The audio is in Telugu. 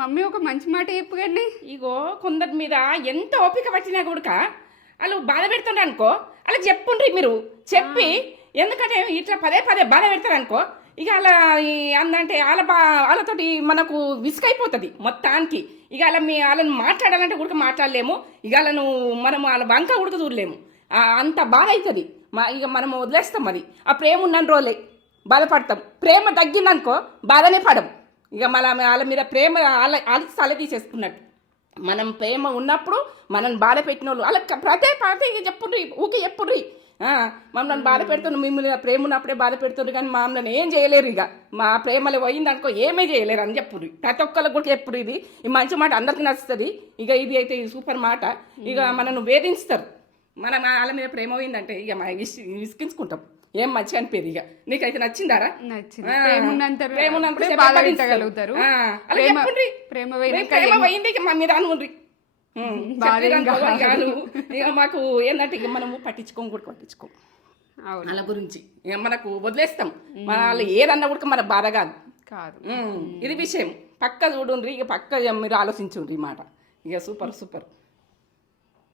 మమ్మీ ఒక మంచి మాట చెప్పకండి. ఇగో కొందరి మీద ఎంత ఓపిక పట్టినా కూడా వాళ్ళు బాధ పెడుతుండ్రు అనుకో, వాళ్ళకి చెప్పుండ్రి మీరు చెప్పి. ఎందుకంటే ఇట్లా పదే పదే బాధ పెడతారు అనుకో, ఇక అలా అందంటే వాళ్ళతోటి మనకు విసుకైపోతుంది మొత్తానికి. ఇక వాళ్ళని మాట్లాడాలంటే కూడా మాట్లాడలేము, ఇక వాళ్ళను మనం వాళ్ళ వంక కూడా చూడలేము. అంత బాధ అవుతుంది. ఇక మనం వదిలేస్తాం. మరి ఆ ప్రేమ ఉన్న రోజులే బాధపడతాం, ప్రేమ తగ్గిందనుకో బాధనే పడం. ఇక వాళ్ళ మీద ప్రేమ వాళ్ళకి సల తీసేసుకున్నట్టు. మనం ప్రేమ ఉన్నప్పుడు మనం బాధ పెట్టిన వాళ్ళు వాళ్ళకి ప్రతి ఇక చెప్పుర్రి, ఊకే చెప్పుర్రి. మమ్మల్ని బాధ పెడుతున్నారు, మిమ్మల్ని ప్రేమ ఉన్నప్పుడే బాధ పెడుతున్నారు, కానీ మమ్మల్ని ఏం చేయలేరు. ఇక మా ప్రేమలో పోయిందనుకో ఏమీ చేయలేరు అని చెప్పుర్రి. ప్రతి ఒక్కరికి కూడా చెప్పురు. ఇది ఈ మంచి మాట అందరికీ నచ్చుతుంది. ఇక ఇది అయితే సూపర్ మాట. ఇక మనను వేధిస్తారు. మనం వాళ్ళ మీద ప్రేమ పోయిందంటే ఇక విసిగించుకుంటాం. ఏం మంచిగా అనిపేది. ఇక నీకైతే నచ్చిందారా? ప్రేమ పోయింది ఇక మా మీద అనుకుండ్రి. ఇక మాకు ఏంటంటే ఇక మనము పట్టించుకోం వాళ్ళ గురించి. ఇక మనకు వదిలేస్తాం. మన వాళ్ళు ఏదన్నా కూడా మన బాధ కాదు. ఇది విషయం పక్క చూడుండ్రి. ఇక పక్క మీరు ఆలోచించుండ్రి ఈ మాట. ఇక సూపర్.